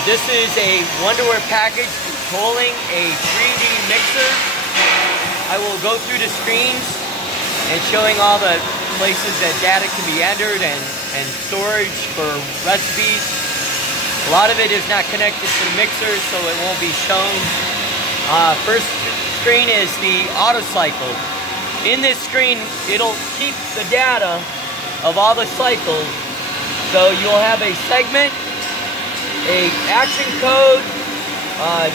This is a Wonderware package controlling a 3D mixer. I will go through the screens and showing all the places that data can be entered and storage for recipes. A lot of it is not connected to the mixer, so it won't be shown. First screen is the auto cycle. In this screen, it'll keep the data of all the cycles. So you'll have a segment, a action code.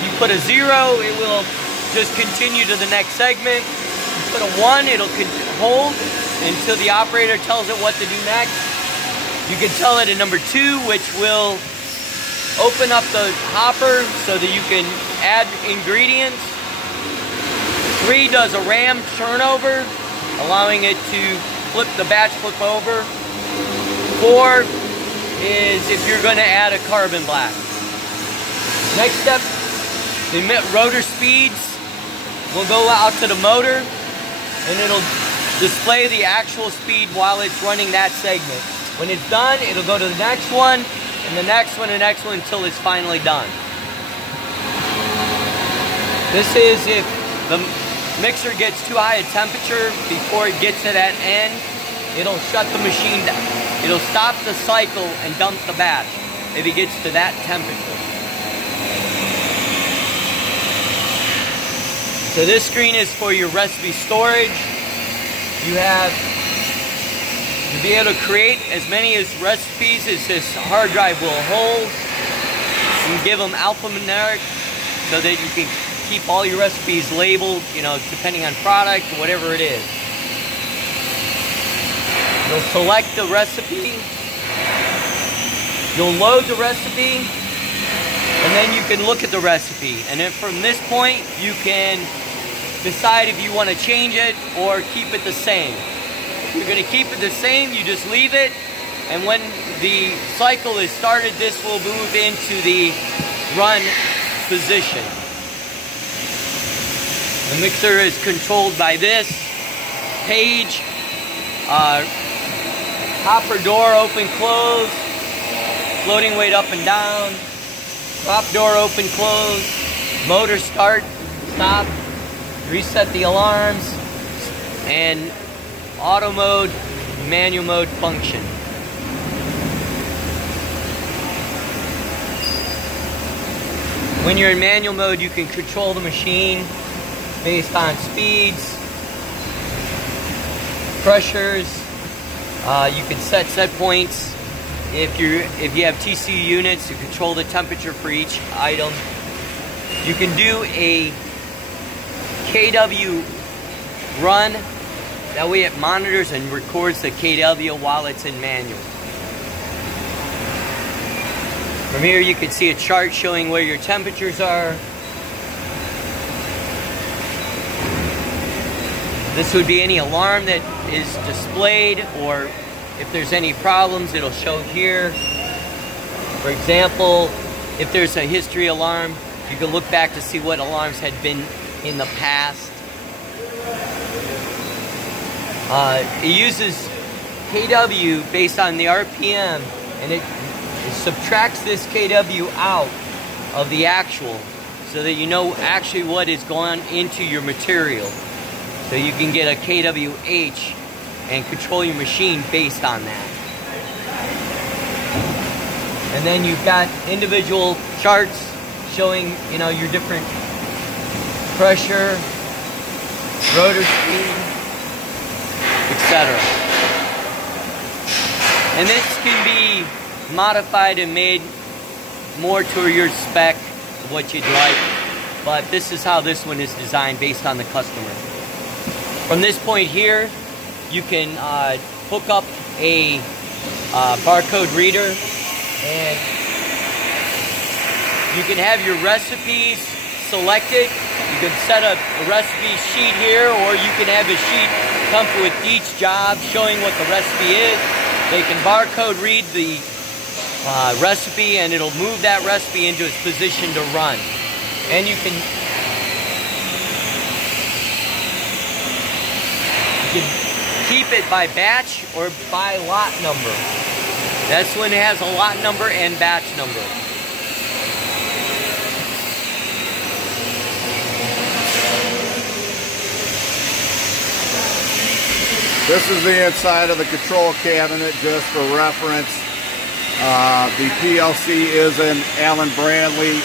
You put a 0, it will just continue to the next segment. You put a 1, it'll hold until the operator tells it what to do next. You can tell it a number 2, which will open up the hopper so that you can add ingredients. 3 does a RAM turnover, allowing it to flip the batch flip over. 4 is if you're going to add a carbon black. Next step, the rotor speeds will go out to the motor and it'll display the actual speed while it's running that segment. When it's done, it'll go to the next one and the next one and the next one until it's finally done. This is if the mixer gets too high a temperature before it gets to that end, it'll shut the machine down. It'll stop the cycle and dump the batch if it gets to that temperature. So this screen is for your recipe storage. You have to be able to create as many recipes as this hard drive will hold. You can give them alphanumeric so that you can keep all your recipes labeled, you know, depending on product, whatever it is. You'll select the recipe, you'll load the recipe, and then you can look at the recipe. And then from this point, you can decide if you want to change it or keep it the same. If you're going to keep it the same, you just leave it, and when the cycle is started, this will move into the run position. The mixer is controlled by this page. Hopper door open, close, floating weight up and down, top door open, close, motor start, stop, reset the alarms, and auto mode, manual mode function. When you're in manual mode, you can control the machine based on speeds, pressures. You can set points. If you have TCU units, you control the temperature for each item. You can do a KW run. That way it monitors and records the KW while it's in manual. From here you can see a chart showing where your temperatures are. This would be any alarm that is displayed, or if there's any problems, it'll show here. For example, if there's a history alarm, you can look back to see what alarms had been in the past. It uses KW based on the RPM, and it subtracts this KW out of the actual so that you know actually what is going into your material. So you can get a KWH and control your machine based on that. And then you've got individual charts showing, you know, your different pressure, rotor speed, etc. And this can be modified and made more to your spec of what you'd like. But this is how this one is designed based on the customer. From this point here, you can hook up a barcode reader, and you can have your recipes selected. You can set up a recipe sheet here, or you can have a sheet come with each job showing what the recipe is. They can barcode read the recipe, and it'll move that recipe into its position to run. And you can keep it by batch or by lot number. That's when it has a lot number and batch number. This is the inside of the control cabinet, just for reference. The PLC is an Allen Bradley